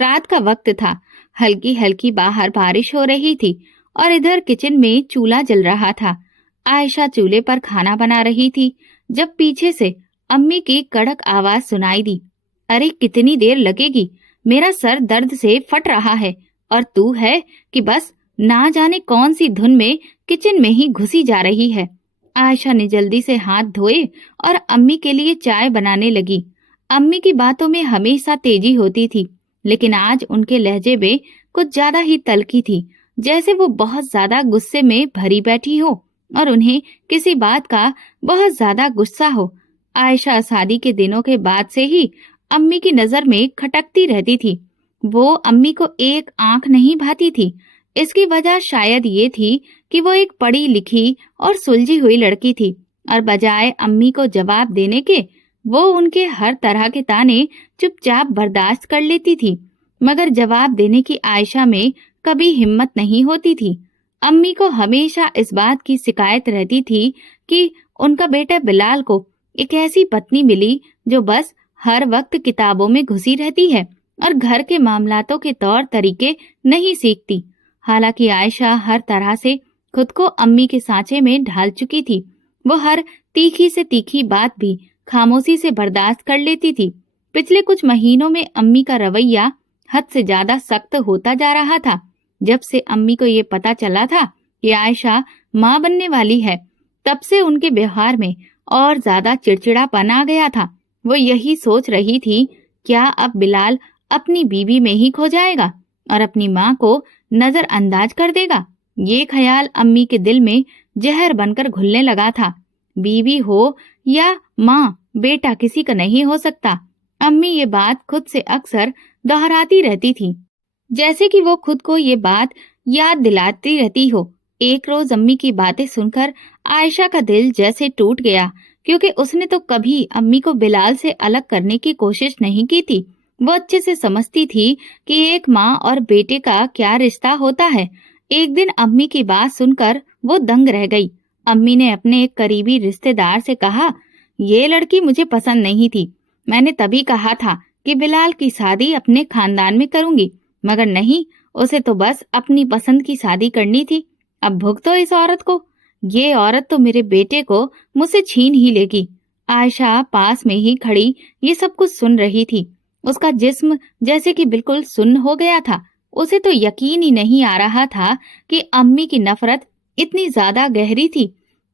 رات کا وقت تھا، ہلکی ہلکی باہر بارش ہو رہی تھی اور ادھر کچن میں چولہا جل رہا تھا۔ عائشہ چولہے پر کھانا بنا رہی تھی جب پیچھے سے امی کی کڑک آواز سنائی دی، ارے کتنی دیر لگے گی، میرا سر درد سے پھٹ رہا ہے اور تو ہے کہ بس نہ جانے کون سی دھن میں کچن میں ہی گھسی جا رہی ہے۔ عائشہ نے جلدی سے ہاتھ دھوئے اور امی کے لیے چائے بنانے لگی۔ امی کی باتوں میں ہمیشہ تیزی ہوتی تھی، لیکن آج ان کے لہجے میں کچھ زیادہ ہی تلخی تھی، جیسے وہ بہت زیادہ غصے میں بھری بیٹھی ہو اور انہیں کسی بات کا بہت زیادہ غصہ ہو۔ عائشہ شادی کے دنوں کے بعد سے ہی امی کی نظر میں کھٹکتی رہتی تھی۔ وہ امی کو ایک آنکھ نہیں بھاتی تھی۔ اس کی وجہ شاید یہ تھی کہ وہ ایک پڑھی لکھی اور سلجھی ہوئی لڑکی تھی، اور بجائے امی کو جواب دینے کے وہ ان کے ہر طرح کے تانے چپ چاپ برداشت کر لیتی تھی، مگر جواب دینے کی عائشہ میں کبھی ہمت نہیں ہوتی تھی۔ امی کو ہمیشہ اس بات کی شکایت رہتی تھی کہ ان کا بیٹا بلال کو ایک ایسی پتنی ملی جو بس ہر وقت کتابوں میں گھسی رہتی ہے اور گھر کے معاملاتوں کے طور طریقے نہیں سیکھتی۔ حالانکہ عائشہ ہر طرح سے خود کو امی کے سانچے میں ڈھال چکی تھی۔ وہ ہر تیکھی سے تیکھی بات بھی خاموشی سے برداشت کر لیتی تھی۔ پچھلے کچھ مہینوں میں امی کا رویہ حد سے زیادہ سخت ہوتا جا رہا تھا۔ جب سے امی کو یہ پتا چلا تھا کہ عائشہ ماں بننے والی ہے، تب سے ان کے ویوہار میں اور زیادہ چڑچڑا پن آ گیا تھا۔ وہ یہی سوچ رہی تھی، کیا اب بلال اپنی بیوی میں ہی کھو جائے گا اور اپنی ماں کو نظر انداز کر دے گا؟ یہ خیال امی کے دل میں زہر بن کر گھلنے لگا تھا۔ بیوی ہو یا ماں، بیٹا کسی کا نہیں ہو سکتا۔ امی یہ بات خود سے اکثر دہراتی رہتی تھی، جیسے کہ وہ خود کو یہ بات یاد دلاتی رہتی ہو۔ ایک روز امی کی باتیں سن کر عائشہ کا دل جیسے ٹوٹ گیا، کیونکہ اس نے تو کبھی امی کو بلال سے الگ کرنے کی کوشش نہیں کی تھی۔ وہ اچھے سے سمجھتی تھی کہ ایک ماں اور بیٹے کا کیا رشتہ ہوتا ہے۔ ایک دن امی کی بات سن کر وہ دنگ رہ گئی۔ امی نے اپنے ایک قریبی رشتے دار سے کہا، یہ لڑکی مجھے پسند نہیں تھی، میں نے تبھی کہا تھا کہ بلال کی شادی اپنے خاندان میں کروں گی، مگر نہیں، اسے تو بس اپنی پسند کی شادی کرنی تھی۔ اب بھگتو اس عورت کو، یہ عورت تو میرے بیٹے کو مجھ سے چھین ہی لے گی۔ عائشہ پاس میں ہی کھڑی یہ سب کچھ سن رہی تھی۔ اس کا جسم جیسے کہ بالکل سن ہو گیا تھا۔ اسے تو یقین ہی نہیں آ رہا تھا کہ امی کی نفرت اتنی زیادہ گہری تھی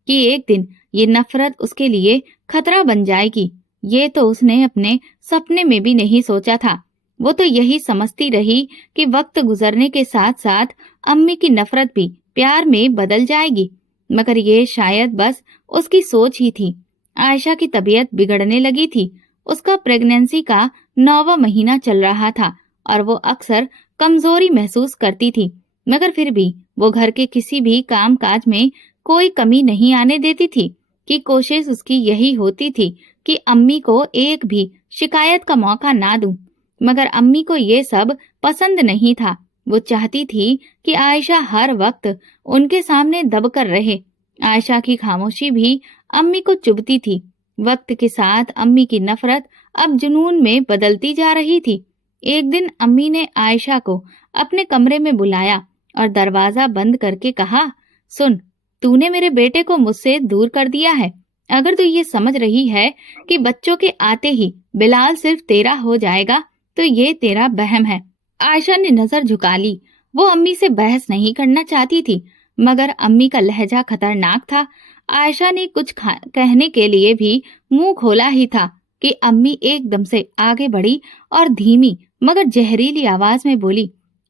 کہ ایک دن یہ نفرت اس کے لیے خطرہ بن جائے گی۔ یہ تو اس نے اپنے سپنے میں بھی نہیں سوچا تھا۔ وہ تو یہی سمجھتی رہی کہ وقت گزرنے کے ساتھ ساتھ امی کی نفرت بھی پیار میں بدل جائے گی، مگر یہ شاید بس اس کی سوچ ہی تھی۔ عائشہ کی طبیعت بگڑنے لگی تھی۔ اس کا پریگنینسی کا 9واں مہینہ چل رہا تھا اور وہ اکثر کمزوری محسوس کرتی تھی، مگر پھر بھی وہ گھر کے کسی بھی کام کاج میں کوئی کمی نہیں آنے دیتی تھی کہ کوشش اس کی یہی ہوتی تھی کہ امی کو ایک بھی شکایت کا موقع نہ دوں۔ مگر امی کو یہ سب پسند نہیں تھا۔ وہ چاہتی تھی کہ عائشہ ہر وقت ان کے سامنے دب کر رہے۔ عائشہ کی خاموشی بھی امی کو چبھتی تھی۔ وقت کے ساتھ امی کی نفرت اب جنون میں بدلتی جا رہی تھی۔ ایک دن امی نے عائشہ کو اپنے کمرے میں بلایا اور دروازہ بند کر کے کہا، سن، تو نے میرے بیٹے کو مجھ سے دور کر دیا ہے۔ اگر تو یہ سمجھ رہی ہے کہ بچوں کے آتے ہی بلال صرف تیرا ہو جائے گا تو یہ تیرا وہم ہے۔ عائشہ نے نظر جھکا لی۔ وہ امی سے بحث نہیں کرنا چاہتی تھی، مگر امی کا لہجہ خطرناک تھا۔ عائشہ نے کچھ کہنے کے لیے بھی منہ کھولا ہی تھا کہ امی ایک دم سے آگے بڑھی اور دھیمی مگر زہریلی آواز میں بولی،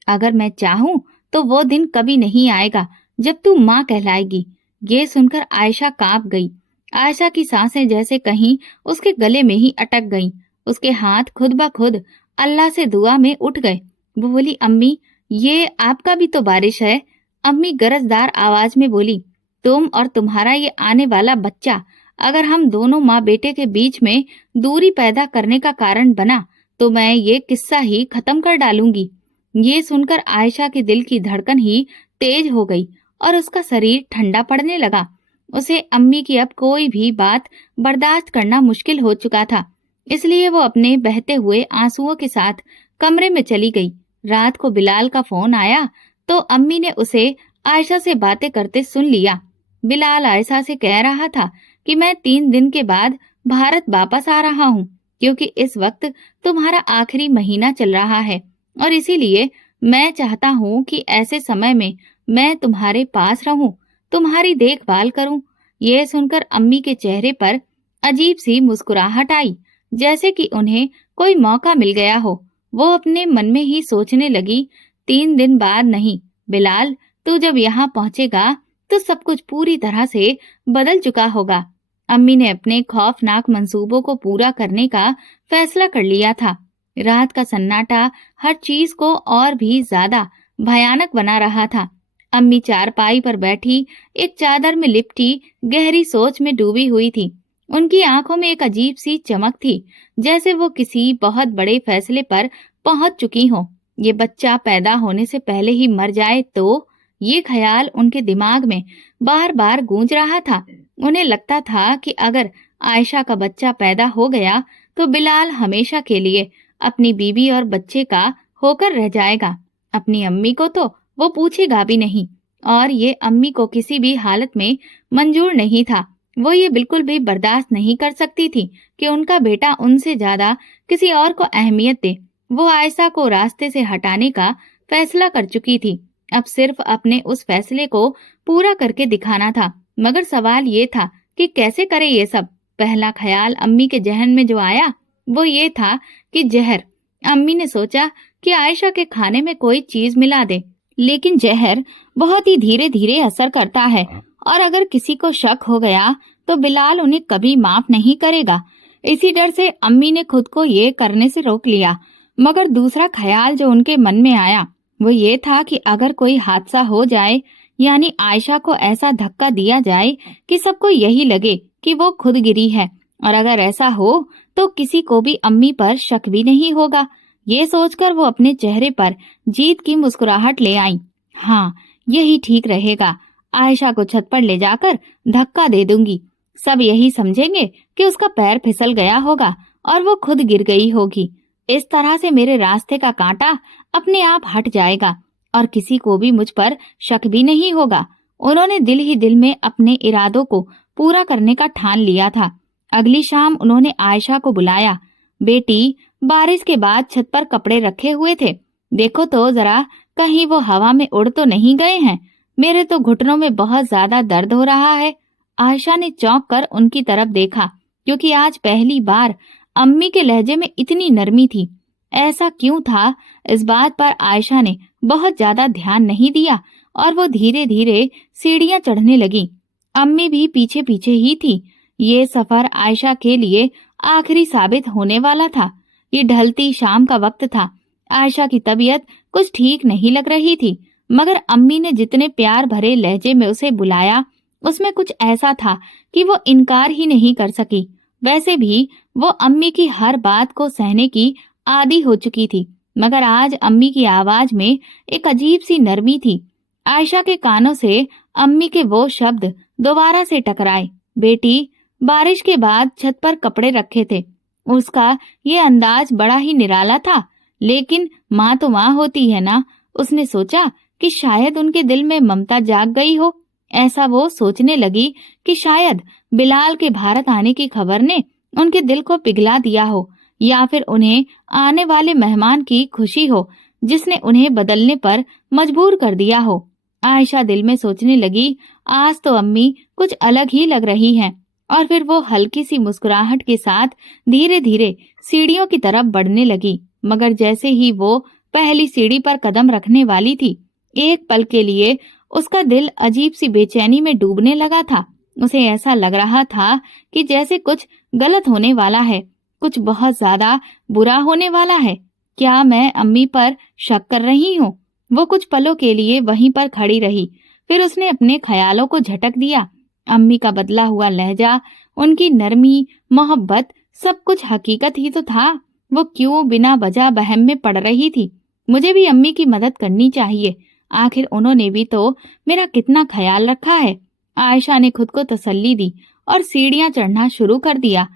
اگر میں چاہوں تو وہ دن کبھی نہیں آئے گا جب تو ماں کہلائے گی۔ یہ سن کر عائشہ کانپ گئی۔ عائشہ کی سانسیں جیسے کہیں اس کے گلے میں ہی اٹک گئیں۔ اس کے ہاتھ خود بخود اللہ سے دعا میں اٹھ گئے۔ وہ بولی، امی، یہ آپ کا بھی تو بارش ہے۔ امی گرجدار آواز میں بولی، تم اور تمہارا یہ آنے والا بچہ اگر ہم دونوں ماں بیٹے کے بیچ میں دوری پیدا کرنے کا کارن بنا تو میں یہ قصہ ہی ختم کر ڈالوں گی۔ یہ سن کر عائشہ کے دل کی دھڑکن ہی تیز ہو گئی اور اس کا شریر ٹھنڈا پڑنے لگا۔ اسے امی کی اب کوئی بھی بات برداشت کرنا مشکل ہو چکا تھا، اس لیے وہ اپنے بہتے ہوئے آنسوؤں کے ساتھ कमरे में चली गई। रात को बिलाल का फोन आया तो अम्मी ने उसे आयशा से बातें करते सुन लिया। बिलाल आयशा से कह रहा था कि मैं 3 दिन के बाद भारत वापस आ रहा हूँ, क्योंकि इस वक्त तुम्हारा आखिरी महीना चल रहा है और इसीलिए मैं चाहता हूँ कि ऐसे समय में मैं तुम्हारे पास रहूं, तुम्हारी देखभाल करूं। ये सुनकर अम्मी के चेहरे पर अजीब सी मुस्कुराहट आई, जैसे कि उन्हें कोई मौका मिल गया हो। वो अपने मन में ही सोचने लगी, 3 दिन बाद नहीं बिलाल, तू जब यहाँ पहुंचेगा तो सब कुछ पूरी तरह से बदल चुका होगा। अम्मी ने अपने खौफनाक मंसूबों को पूरा करने का फैसला कर लिया था। रात का सन्नाटा हर चीज को और भी ज्यादा भयानक बना रहा था। अम्मी चारपाई पर बैठी एक चादर में लिपटी गहरी सोच में डूबी हुई थी। उनकी आंखों में एक अजीब सी चमक थी, जैसे वो किसी बहुत बड़े फैसले पर पहुंच चुकी हो। ये बच्चा पैदा होने से पहले ही मर जाए तो, ये ख्याल उनके दिमाग में बार बार गूंज रहा था। उन्हें लगता था कि अगर आयशा का बच्चा पैदा हो गया तो बिलाल हमेशा के लिए अपनी बीवी और बच्चे का होकर रह जाएगा। अपनी अम्मी को तो वो पूछेगा भी नहीं, और ये अम्मी को किसी भी हालत में मंजूर नहीं था। वो ये बिल्कुल भी बर्दाश्त नहीं कर सकती थी कि उनका बेटा उनसे ज्यादा किसी और को अहमियत दे। वो आयशा को रास्ते से हटाने का फैसला कर चुकी थी। अब सिर्फ अपने उस फैसले को पूरा करके दिखाना था। मगर सवाल ये था कि कैसे करे ये सब। पहला ख्याल अम्मी के जहन में जो आया वो ये था कि जहर। अम्मी ने सोचा कि आयशा के खाने में कोई चीज मिला दे, लेकिन जहर बहुत ही धीरे धीरे असर करता है और अगर किसी को शक हो गया तो बिलाल उन्हें कभी माफ नहीं करेगा। इसी डर से अम्मी ने खुद को ये करने से रोक लिया। मगर दूसरा ख्याल जो उनके मन में आया वो ये था कि अगर कोई हादसा हो जाए, यानी आयशा को ऐसा धक्का दिया जाए कि सबको यही लगे कि वो खुद गिरी है, और अगर ऐसा हो तो किसी को भी अम्मी पर शक भी नहीं होगा। ये सोचकर वो अपने चेहरे पर जीत की मुस्कुराहट ले आई। हाँ, यही ठीक रहेगा। आयशा को छत पर ले जाकर धक्का दे दूंगी। सब यही समझेंगे कि उसका पैर फिसल गया होगा और वो खुद गिर गई होगी। इस तरह से मेरे रास्ते का कांटा अपने आप हट जाएगा और किसी को भी मुझ पर शक भी नहीं होगा। उन्होंने दिल ही दिल में अपने इरादों को पूरा करने का ठान लिया था। अगली शाम उन्होंने आयशा को बुलाया। बेटी, बारिश के बाद छत पर कपड़े रखे हुए थे, देखो तो जरा कहीं वो हवा में उड़ तो नहीं गए हैं। मेरे तो घुटनों में बहुत ज्यादा दर्द हो रहा है। आयशा ने चौंक कर उनकी तरफ देखा, क्योंकि आज पहली बार अम्मी के लहजे में इतनी नरमी थी। ऐसा क्यों था, इस बात पर आयशा ने बहुत ज्यादा ध्यान नहीं दिया और वो धीरे धीरे सीढ़ियां चढ़ने लगी। अम्मी भी पीछे पीछे ही थी। ये सफर आयशा के लिए आखिरी साबित होने वाला था। ये ढलती शाम का वक्त था। आयशा की तबीयत कुछ ठीक नहीं लग रही थी, मगर अम्मी ने जितने प्यार भरे लहजे में उसे बुलाया उसमें कुछ ऐसा था कि वो इनकार ही नहीं कर सकी। वैसे भी वो अम्मी की हर बात को सहने की आदी हो चुकी थी, मगर आज अम्मी की आवाज में एक अजीब सी नरमी थी। आयशा के कानों से अम्मी के वो शब्द दोबारा से टकराए। बेटी, बारिश के बाद छत पर कपड़े रखे थे। उसका ये अंदाज बड़ा ही निराला था, लेकिन माँ तो माँ होती है ना। उसने सोचा कि शायद उनके दिल में ममता जाग गई हो। ऐसा वो सोचने लगी कि शायद बिलाल के भारत आने की खबर ने उनके दिल को पिघला दिया हो, या फिर उन्हें आने वाले मेहमान की खुशी हो जिसने उन्हें बदलने पर मजबूर कर दिया हो। आयशा दिल में सोचने लगी, आज तो अम्मी कुछ अलग ही लग रही हैं। और फिर वो हल्की सी मुस्कुराहट के साथ धीरे धीरे सीढ़ियों की तरफ बढ़ने लगी। मगर जैसे ही वो पहली सीढ़ी पर कदम रखने वाली थी, एक पल के लिए उसका दिल अजीब सी बेचैनी में डूबने लगा था। उसे ऐसा लग रहा था कि जैसे कुछ गलत होने वाला है, कुछ बहुत ज्यादा बुरा होने वाला है। क्या मैं अम्मी पर शक कर रही हूँ? वो कुछ पलों के लिए वहीं पर खड़ी रही, फिर उसने अपने ख्यालों को झटक दिया। अम्मी का बदला हुआ लहजा, उनकी नरमी, मोहब्बत, सब कुछ हकीकत ही तो था। वो क्यों बिना वजह बहम में पड़ रही थी? मुझे भी अम्मी की मदद करनी चाहिए, आखिर उन्होंने भी तो मेरा कितना ख्याल रखा है। आयशा ने खुद को तसल्ली दी और सीढ़ियां चढ़ना शुरू कर दिया।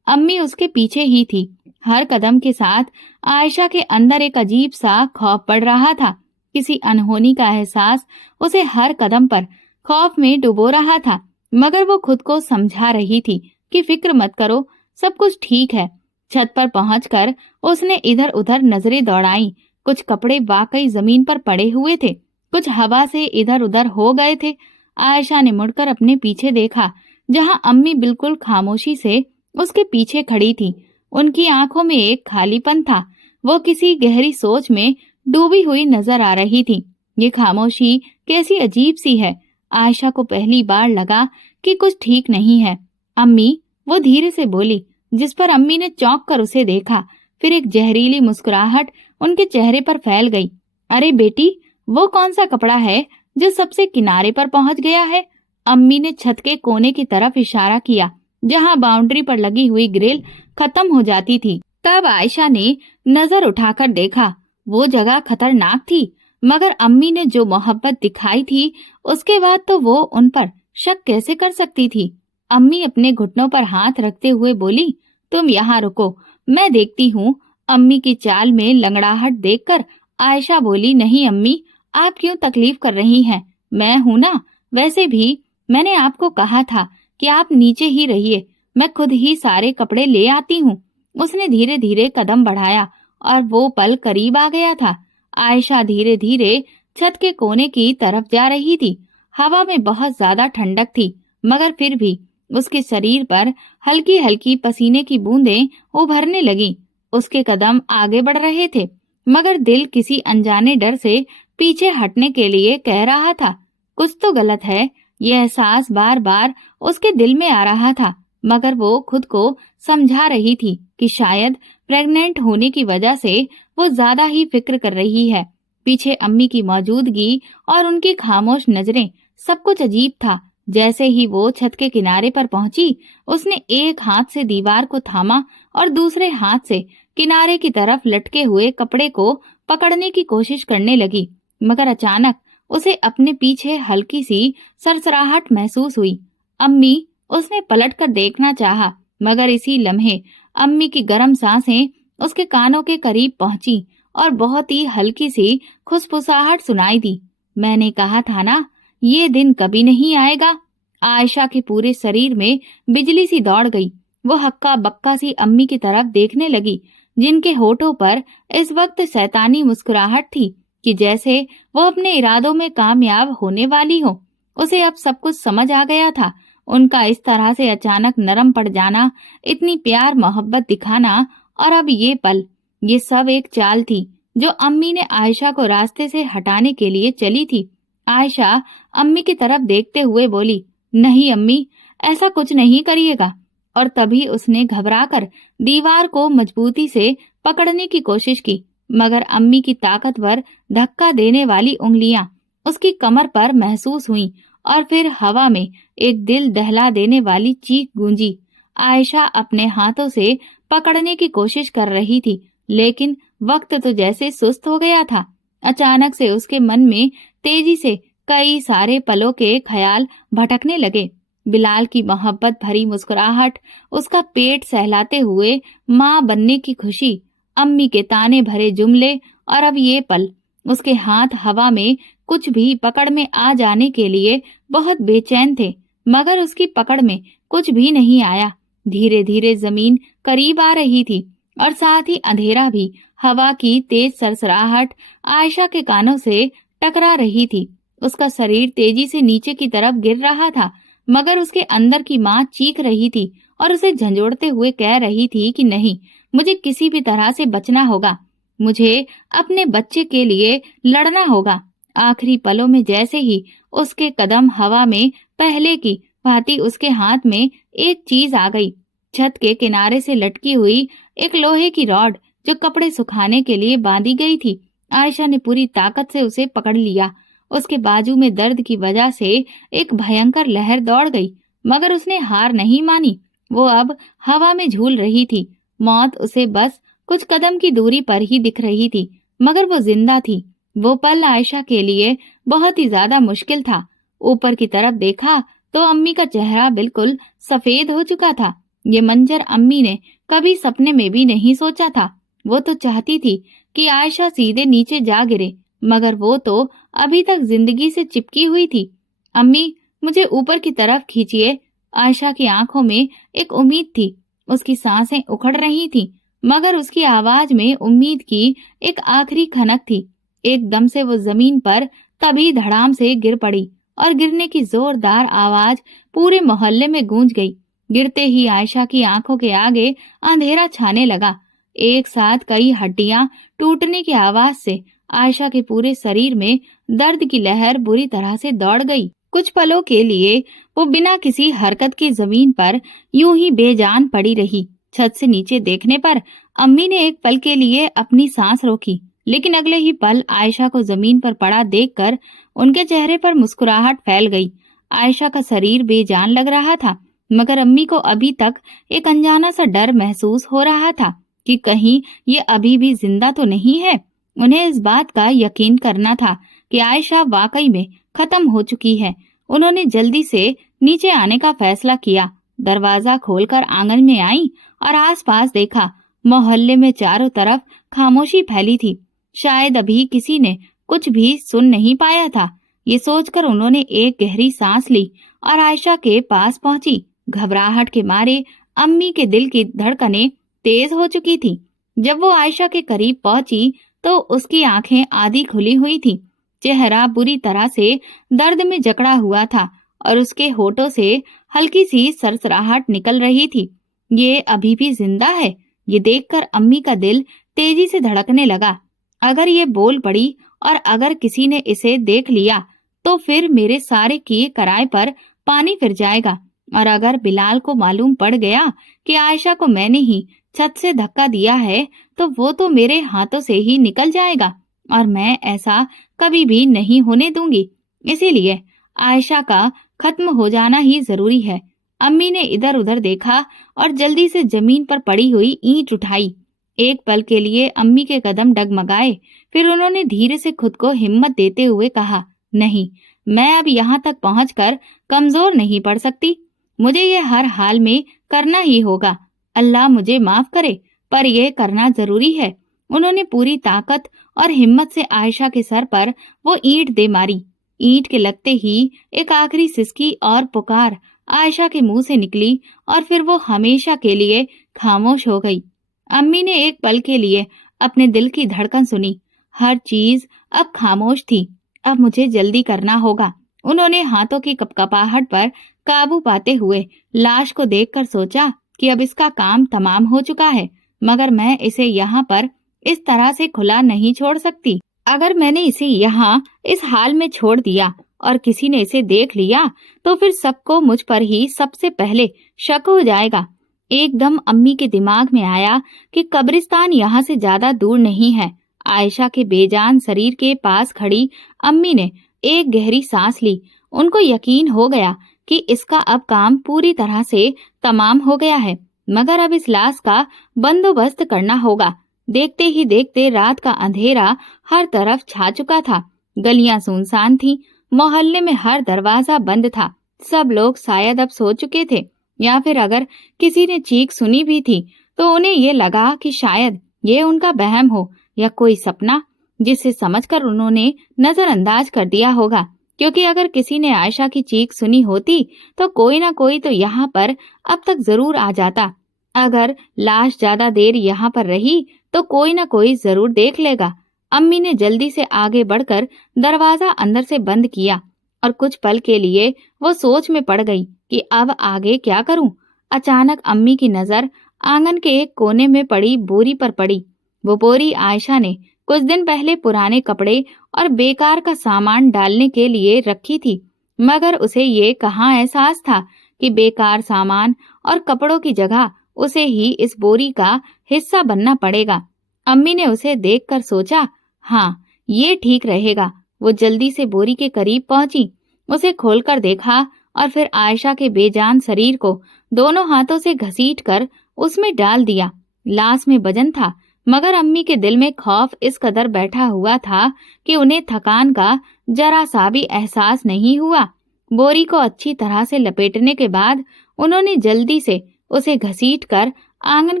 अम्मी उसके पीछे ही थी। हर कदम के साथ आयशा के अंदर एक अजीब सा खौफ बढ़ रहा था। किसी अनहोनी का एहसास उसे हर कदम पर खौफ में डुबो रहा था, मगर वो खुद को समझा रही थी कि फिक्र मत करो, सब कुछ ठीक है। छत पर पहुंचकर उसने इधर उधर नजरें दौड़ाई। कुछ कपड़े वाकई जमीन पर पड़े हुए थे, कुछ हवा से इधर उधर हो गए थे। आयशा ने मुड़कर अपने पीछे देखा, जहां अम्मी बिल्कुल खामोशी से उसके पीछे खड़ी थी। उनकी आंखों में एक खालीपन था, वो किसी गहरी सोच में डूबी हुई नजर आ रही थी। ये खामोशी कैसी अजीब सी है। आयशा को पहली बार लगा कि कुछ ठीक नहीं है। अम्मी, वो धीरे से बोली, जिस पर अम्मी ने चौंक कर उसे देखा। फिर एक जहरीली मुस्कुराहट उनके चेहरे पर फैल गई। अरे बेटी, वो कौन सा कपड़ा है जो सबसे किनारे पर पहुंच गया है? अम्मी ने छत के कोने की तरफ इशारा किया, जहां बाउंड्री पर लगी हुई ग्रिल खत्म हो जाती थी। तब आयशा ने नजर उठाकर देखा। वो जगह खतरनाक थी, मगर अम्मी ने जो मोहब्बत दिखाई थी, उसके बाद तो वो उन पर शक कैसे कर सकती थी। अम्मी अपने घुटनों पर हाथ रखते हुए बोली, तुम यहाँ रुको, मैं देखती हूँ। अम्मी की चाल में लंगड़ाहट देखकर आयशा बोली, नहीं अम्मी, आप क्यों तकलीफ कर रही हैं? मैं हूं ना। वैसे भी मैंने आपको कहा था कि आप नीचे ही रहिए, मैं खुद ही सारे कपड़े ले आती हूँ। उसने धीरे धीरे कदम बढ़ाया और वो पल करीब आ गया था। आयशा धीरे धीरे छत के कोने की तरफ जा रही थी। हवा में बहुत ज्यादा ठंडक थी, मगर फिर भी उसके शरीर पर हल्की हल्की पसीने की बूंदें उभरने लगीं। उसके कदम आगे बढ़ रहे थे, मगर दिल किसी अनजाने डर से पीछे हटने के लिए कह रहा था, कुछ तो गलत है। यह एहसास बार बार उसके दिल में आ रहा था, मगर वो खुद को समझा रही थी कि शायद प्रेग्नेंट होने की वजह से वो ज्यादा ही फिक्र कर रही है। पीछे अम्मी की मौजूदगी और उनकी खामोश नजरें, सब कुछ अजीब था। जैसे ही वो छत के किनारे पर पहुंची, उसने एक हाथ से दीवार को थामा और दूसरे हाथ से किनारे की तरफ लटके हुए कपड़े को पकड़ने की कोशिश करने लगी, मगर अचानक उसे अपने पीछे हल्की सी सरसराहट महसूस हुई। अम्मी, उसने पलटकर देखना चाहा, मगर इसी लम्हे अम्मी की गर्म सांसें उसके कानों के करीब पहुंची और बहुत ही हल्की सी खुसफुसाहट सुनाई दी। मैंने कहा था ना, ये दिन कभी नहीं आएगा। आयशा के पूरे शरीर में बिजली सी दौड़ गई। वो हक्का बक्का सी अम्मी की तरफ देखने लगी, जिनके होठों पर इस वक्त शैतानी मुस्कुराहट थी कि जैसे वो अपने इरादों में कामयाब होने वाली हो। उसे अब सब कुछ समझ आ गया था। उनका इस तरह से अचानक नरम पड़ जाना, इतनी प्यार मोहब्बत दिखाना, और अब ये पल, ये सब एक चाल थी जो अम्मी ने आयशा को रास्ते से हटाने के लिए चली थी। आयशा अम्मी की तरफ देखते हुए बोली, नहीं अम्मी, ऐसा कुछ नहीं करिएगा। और तभी उसने घबराकर दीवार को मजबूती से पकड़ने की कोशिश की, मगर अम्मी की ताकतवर धक्का देने वाली उंगलियां उसकी कमर पर महसूस हुईं और फिर हवा में एक दिल दहला देने वाली चीख गूंजी। आयशा अपने हाथों से पकड़ने की कोशिश कर रही थी, लेकिन वक्त तो जैसे सुस्त हो गया था। अचानक से उसके मन में तेजी से कई सारे पलों के ख्याल भटकने लगे। बिलाल की मोहब्बत भरी मुस्कुराहट, उसका पेट सहलाते हुए माँ बनने की खुशी, अम्मी के ताने भरे जुमले, और अब ये पल। उसके हाथ हवा में कुछ भी पकड़ में आ जाने के लिए बहुत बेचैन थे, मगर उसकी पकड़ में कुछ भी नहीं आया। धीरे धीरे जमीन करीब आ रही थी और साथ ही अंधेरा भी। हवा की तेज सरसराहट आयशा के कानों से टकरा रही थी। उसका शरीर तेजी से नीचे की तरफ गिर रहा था, मगर उसके अंदर की माँ चीख रही थी और उसे झंझोड़ते हुए कह रही थी कि नहीं, मुझे किसी भी तरह से बचना होगा, मुझे अपने बच्चे के लिए लड़ना होगा। आखिरी पलों में जैसे ही उसके कदम हवा में पहले की भांति उसके हाथ में एक चीज आ गई। छत के किनारे से लटकी हुई एक लोहे की रॉड, जो कपड़े सुखाने के लिए बांधी गई थी। आयशा ने पूरी ताकत से उसे पकड़ लिया। उसके बाजू में दर्द की वजह से एक भयंकर लहर दौड़ गई, मगर उसने हार नहीं मानी। वो अब हवा में झूल रही थी। मौत उसे बस कुछ कदम की दूरी पर ही दिख रही थी, मगर वो जिंदा थी। वो पल आयशा के लिए बहुत ही ज्यादा मुश्किल था। ऊपर की तरफ देखा तो अम्मी का चेहरा बिल्कुल सफेद हो चुका था। ये मंजर अम्मी ने कभी सपने में भी नहीं सोचा था। वो तो चाहती थी कि आयशा सीधे नीचे जा गिरे, मगर वो तो अभी तक जिंदगी से चिपकी हुई थी। अम्मी, मुझे ऊपर की तरफ खींचिए। आयशा की आंखों में एक उम्मीद थी। उसकी सांसें उखड़ रही थीं, मगर उसकी आवाज में उम्मीद की एक आखिरी खनक थी। एकदम से वो जमीन पर तभी धड़ाम से गिर पड़ी और गिरने की जोरदार आवाज पूरे मोहल्ले में गूंज गई। गिरते ही आयशा की आंखों के आगे अंधेरा छाने लगा। एक साथ कई हड्डियां टूटने की आवाज से आयशा के पूरे शरीर में दर्द की लहर बुरी तरह से दौड़ गई। कुछ पलों के लिए वो बिना किसी हरकत के जमीन पर यूं ही बेजान पड़ी रही। छत से नीचे देखने पर अम्मी ने एक पल के लिए अपनी सांस रोकी, लेकिन अगले ही पल आयशा को जमीन पर पड़ा देखकर उनके चेहरे पर मुस्कुराहट फैल गई। आयशा का शरीर बेजान लग रहा था, मगर अम्मी को अभी तक एक अनजाना सा डर महसूस हो रहा था कि कहीं ये अभी भी जिंदा तो नहीं है। उन्हें इस बात का यकीन करना था कि आयशा वाकई में खत्म हो चुकी है। उन्होंने जल्दी से नीचे आने का फैसला किया। दरवाजा खोलकर आंगन में आई और आसपास देखा। मोहल्ले में चारों तरफ खामोशी फैली थी। शायद अभी किसी ने कुछ भी सुन नहीं पाया था। ये सोचकर उन्होंने एक गहरी सांस ली और आयशा के पास पहुंची। घबराहट के मारे अम्मी के दिल की धड़कनें तेज हो चुकी थी। जब वो आयशा के करीब पहुंची तो उसकी आंखें आधी खुली हुई थी। चेहरा बुरी तरह से दर्द में जकड़ा हुआ था और उसके होठों से हल्की सी सरसराहट निकल रही थी। ये अभी भी जिंदा है। ये देखकर अम्मी का दिल तेजी से धड़कने लगा। अगर ये बोल पड़ी और अगर किसी ने इसे देख लिया तो फिर मेरे सारे किए कराए पर पानी फिर जाएगा। और अगर बिलाल को मालूम पड़ गया कि आयशा को मैंने ही छत से धक्का दिया है तो वो तो मेरे हाथों से ही निकल जाएगा और मैं ऐसा कभी भी नहीं होने दूंगी। इसीलिए आयशा का खत्म हो जाना ही जरूरी है। अम्मी ने इधर उधर देखा और जल्दी से जमीन पर पड़ी हुई ईंट उठाई। एक पल के लिए अम्मी के कदम डगमगाए, फिर उन्होंने धीरे से खुद को हिम्मत देते हुए कहा, नहीं, मैं अब यहाँ तक पहुँचकर कमजोर नहीं पड़ सकती। मुझे ये हर हाल में करना ही होगा। अल्लाह मुझे माफ करे, पर यह करना जरूरी है। उन्होंने पूरी ताकत और हिम्मत से आयशा के सर पर वो ईंट दे मारी। ईंट के लगते ही एक आखिरी सिसकी और पुकार आयशा के मुंह से निकली और फिर वो हमेशा के लिए खामोश हो गई। अम्मी ने एक पल के लिए अपने दिल की धड़कन सुनी। हर चीज अब खामोश थी। अब मुझे जल्दी करना होगा। उन्होंने हाथों की कपकपाहट पर काबू पाते हुए लाश को देखकर सोचा कि अब इसका काम तमाम हो चुका है, मगर मैं इसे यहाँ पर इस तरह से खुला नहीं छोड़ सकती। अगर मैंने इसे यहाँ इस हाल में छोड़ दिया और किसी ने इसे देख लिया तो फिर सबको मुझ पर ही सबसे पहले शक हो जाएगा। एकदम अम्मी के दिमाग में आया कि कब्रिस्तान यहाँ से ज्यादा दूर नहीं है। आयशा के बेजान शरीर के पास खड़ी अम्मी ने एक गहरी सांस ली। उनको यकीन हो गया कि इसका अब काम पूरी तरह से तमाम हो गया है, मगर अब इस लाश का बंदोबस्त करना होगा। देखते ही देखते रात का अंधेरा हर तरफ छा चुका था। गलियां सुनसान थीं, मोहल्ले में हर दरवाजा बंद था। सब लोग शायद अब सो चुके थे, या फिर अगर किसी ने चीख सुनी भी थी तो उन्हें ये लगा कि शायद ये उनका वहम हो या कोई सपना, जिसे समझकर उन्होंने नजरअंदाज कर दिया होगा। क्योंकि अगर किसी ने आयशा की चीख सुनी होती तो कोई ना कोई तो यहाँ पर अब तक जरूर आ जाता। अगर लाश ज्यादा देर यहाँ पर रही तो कोई ना कोई जरूर देख लेगा। अम्मी ने जल्दी से आगे बढ़कर दरवाजा अंदर से बंद किया और कुछ पल के लिए वो सोच में पड़ गई कि अब आगे क्या करूं। अचानक अम्मी की नजर आंगन के एक कोने में पड़ी बोरी पर पड़ी। वो बोरी आयशा ने कुछ दिन पहले पुराने कपड़े और बेकार का सामान डालने के लिए रखी थी, मगर उसे ये कहाँ एहसास था कि बेकार सामान और कपड़ों की जगह उसे ही इस बोरी का हिस्सा बनना पड़ेगा। अम्मी ने उसे देखकर सोचा, हाँ, ये ठीक रहेगा। वो जल्दी से बोरी के करीब पहुंची, उसे खोलकर देखा और फिर आयशा के बेजान शरीर को दोनों हाथों से घसीटकर उसमें डाल दिया। लाश में वजन था, मगर अम्मी के दिल में खौफ इस कदर बैठा हुआ था कि उन्हें थकान का जरा सा भी एहसास नहीं हुआ। बोरी को अच्छी तरह से लपेटने के बाद उन्होंने जल्दी से उसे घसीटकर आंगन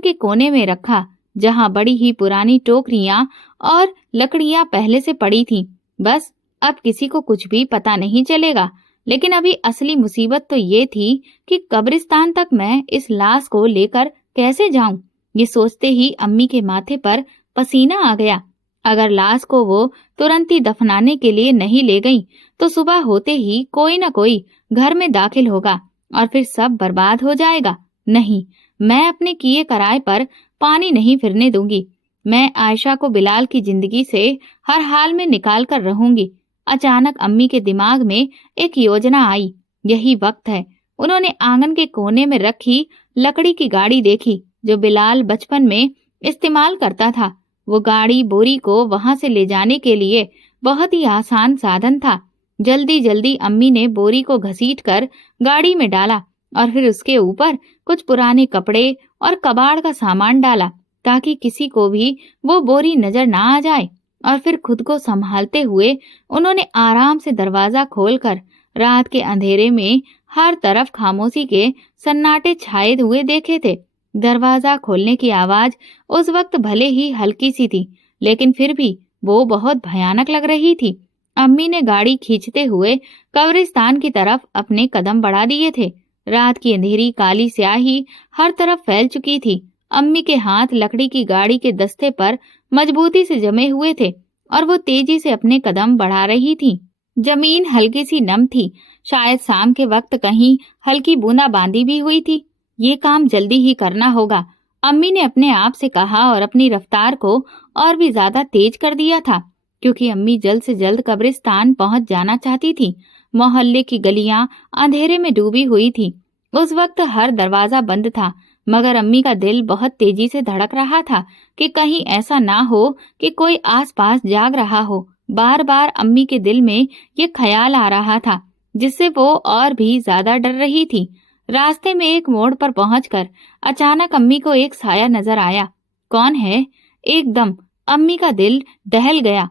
के कोने में रखा, जहां बड़ी ही पुरानी टोकरियां और लकड़ियां पहले से पड़ी थीं। बस अब किसी को कुछ भी पता नहीं चलेगा। लेकिन अभी असली मुसीबत तो ये थी कि कब्रिस्तान तक मैं इस लाश को लेकर कैसे जाऊं। ये सोचते ही अम्मी के माथे पर पसीना आ गया। अगर लाश को वो तुरंत ही दफनाने के लिए नहीं ले गई तो सुबह होते ही कोई न कोई घर में दाखिल होगा और फिर सब बर्बाद हो जाएगा। नहीं, मैं अपने किए कराए पर पानी नहीं फिरने दूंगी। मैं आयशा को बिलाल की जिंदगी से हर हाल में निकाल कर रहूंगी। अचानक अम्मी के दिमाग में एक योजना आई। यही वक्त है। उन्होंने आंगन के कोने में रखी लकड़ी की गाड़ी देखी जो बिलाल बचपन में इस्तेमाल करता था। वो गाड़ी बोरी को वहां से ले जाने के लिए बहुत ही आसान साधन था। जल्दी जल्दी अम्मी ने बोरी को घसीट-कर गाड़ी में डाला और फिर उसके ऊपर कुछ पुराने कपड़े और कबाड़ का सामान डाला ताकि किसी को भी वो बोरी नजर ना आ जाए। और फिर खुद को संभालते हुए उन्होंने आराम से दरवाजा खोलकर रात के अंधेरे में हर तरफ खामोशी के सन्नाटे छाए हुए देखे थे। दरवाजा खोलने की आवाज उस वक्त भले ही हल्की सी थी, लेकिन फिर भी वो बहुत भयानक लग रही थी। अम्मी ने गाड़ी खींचते हुए कब्रिस्तान की तरफ अपने कदम बढ़ा दिए थे। रात की अंधेरी काली स्याही हर तरफ फैल चुकी थी। अम्मी के हाथ लकड़ी की गाड़ी के दस्ते पर मजबूती से जमे हुए थे और वो तेजी से अपने कदम बढ़ा रही थी। जमीन हल्की सी नम थी। शायद शाम के वक्त कहीं हल्की बूंदाबांदी भी हुई थी। ये काम जल्दी ही करना होगा, अम्मी ने अपने आप से कहा और अपनी रफ्तार को और भी ज्यादा तेज कर दिया था, क्योंकि अम्मी जल्द से जल्द कब्रिस्तान पहुंच जाना चाहती थी। मोहल्ले की गलियां अंधेरे में डूबी हुई थी। उस वक्त हर दरवाजा बंद था, मगर अम्मी का दिल बहुत तेजी से धड़क रहा था कि कहीं ऐसा ना हो कि कोई आसपास जाग रहा हो। बार बार अम्मी के दिल में ये ख्याल आ रहा था, जिससे वो और भी ज्यादा डर रही थी। रास्ते में एक मोड़ पर पहुंचकर अचानक अम्मी को एक साया नजर आया। कौन है? एकदम अम्मी का दिल दहल गया।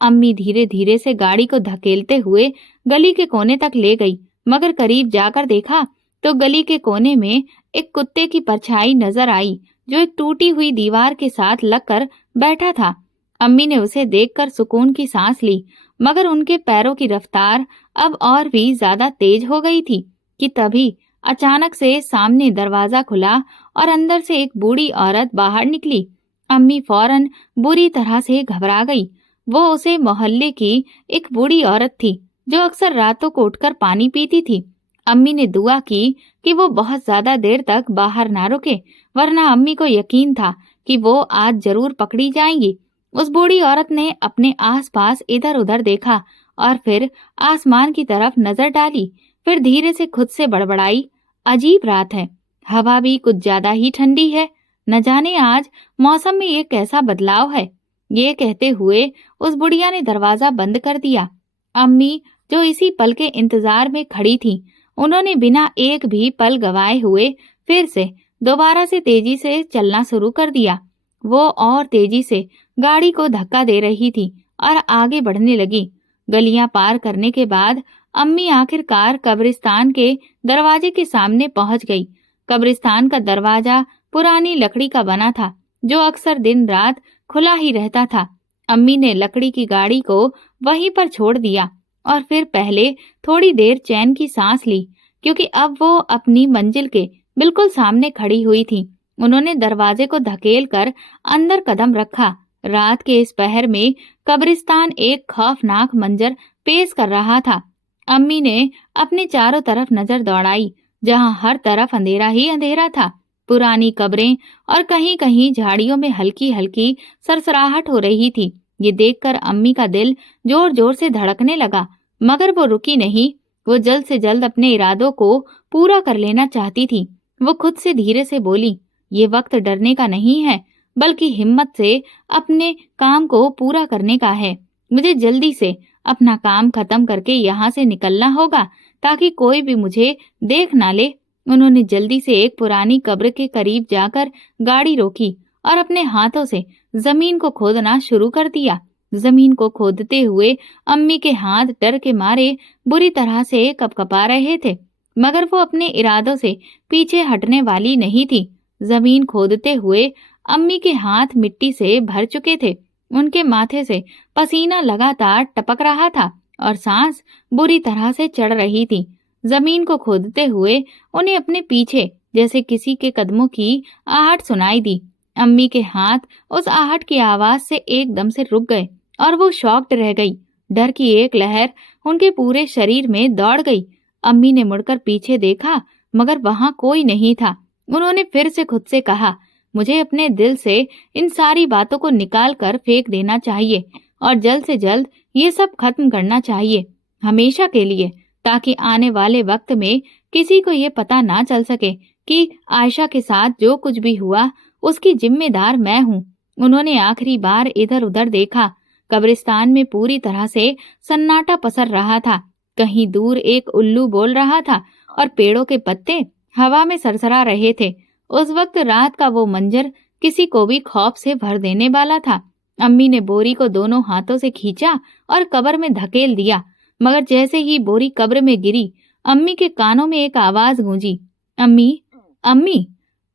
अम्मी धीरे धीरे से गाड़ी को धकेलते हुए गली के कोने तक ले गई, मगर करीब जाकर देखा तो गली के कोने में एक कुत्ते की परछाई नजर आई जो एक टूटी हुई दीवार के साथ लगकर बैठा था। अम्मी ने उसे देखकर सुकून की सांस ली, मगर उनके पैरों की रफ्तार अब और भी ज्यादा तेज हो गई थी कि तभी अचानक से सामने दरवाजा खुला और अंदर से एक बूढ़ी औरत बाहर निकली। अम्मी फौरन बुरी तरह से घबरा गई। वो उसे मोहल्ले की एक बूढ़ी औरत थी जो अक्सर रातों को उठकर पानी पीती थी। अम्मी ने दुआ की कि वो बहुत ज्यादा देर तक बाहर ना रुके, वरना अम्मी को यकीन था कि वो आज जरूर पकड़ी जाएंगी। उस बूढ़ी औरत ने अपने आसपास इधर उधर देखा और फिर आसमान की तरफ नजर डाली। फिर धीरे से खुद से बड़बड़ाई, अजीब रात है, हवा भी कुछ ज्यादा ही ठंडी है, न जाने आज मौसम में ये कैसा बदलाव है। ये कहते हुए उस बुढ़िया ने दरवाजा बंद कर दिया। अम्मी जो इसी पल के इंतजार में खड़ी थी, उन्होंने बिना एक भी पल गवाए हुए फिर से दोबारा से तेजी से चलना शुरू कर दिया। वो और तेजी से गाड़ी को धक्का दे रही थी और आगे बढ़ने लगी। गलियां पार करने के बाद अम्मी आखिरकार कब्रिस्तान के दरवाजे के सामने पहुंच गई। कब्रिस्तान का दरवाजा पुरानी लकड़ी का बना था जो अक्सर दिन रात खुला ही रहता था। अम्मी ने लकड़ी की गाड़ी को वहीं पर छोड़ दिया और फिर पहले थोड़ी देर चैन की सांस ली, क्योंकि अब वो अपनी मंजिल के बिल्कुल सामने खड़ी हुई थी। उन्होंने दरवाजे को धकेल कर अंदर कदम रखा। रात के इस पहर में कब्रिस्तान एक खौफनाक मंजर पेश कर रहा था। अम्मी ने अपने चारों तरफ नजर दौड़ाई, जहां हर तरफ अंधेरा ही अंधेरा था। पुरानी कब्रें और कहीं कहीं झाड़ियों में हल्की हल्की सरसराहट हो रही थी। ये देखकर अम्मी का दिल जोर जोर से धड़कने लगा, मगर वो रुकी नहीं। वो जल्द से जल्द अपने इरादों को पूरा कर लेना चाहती थी। वो खुद से धीरे से बोली, ये वक्त डरने का नहीं है, बल्कि हिम्मत से अपने काम को पूरा करने का है। मुझे जल्दी से अपना काम खत्म करके यहाँ से निकलना होगा ताकि कोई भी मुझे देख ना ले। उन्होंने जल्दी से एक पुरानी कब्र के करीब जाकर गाड़ी रोकी और अपने हाथों से जमीन को खोदना शुरू कर दिया। जमीन को खोदते हुए अम्मी के हाथ डर के मारे बुरी तरह से कपकपा रहे थे, मगर वो अपने इरादों से पीछे हटने वाली नहीं थी। जमीन खोदते हुए अम्मी के हाथ मिट्टी से भर चुके थे। उनके माथे से पसीना लगातार टपक रहा था और सांस बुरी तरह से चढ़ रही थी। जमीन को खोदते हुए उन्हें अपने पीछे जैसे किसी के कदमों की आहट सुनाई दी। अम्मी के हाथ उस आहट की आवाज से एकदम से रुक गए और वो शॉक्ड रह गई। डर की एक लहर उनके पूरे शरीर में दौड़ गई। अम्मी ने मुड़कर पीछे देखा मगर वहां कोई नहीं था। उन्होंने फिर से खुद से कहा, मुझे अपने दिल से इन सारी बातों को निकाल कर फेंक देना चाहिए और जल्द से जल्द ये सब खत्म करना चाहिए, हमेशा के लिए, ताकि आने वाले वक्त में किसी को ये पता ना चल सके कि आयशा के साथ जो कुछ भी हुआ उसकी जिम्मेदार मैं हूँ। उन्होंने आखिरी बार इधर उधर देखा। कब्रिस्तान में पूरी तरह से सन्नाटा पसर रहा था। कहीं दूर एक उल्लू बोल रहा था और पेड़ों के पत्ते हवा में सरसरा रहे थे। उस वक्त रात का वो मंजर किसी को भी खौफ से भर देने वाला था। अम्मी ने बोरी को दोनों हाथों से खींचा और कब्र में धकेल दिया, मगर जैसे ही बोरी कब्र में गिरी, अम्मी के कानों में एक आवाज गूंजी, अम्मी, अम्मी,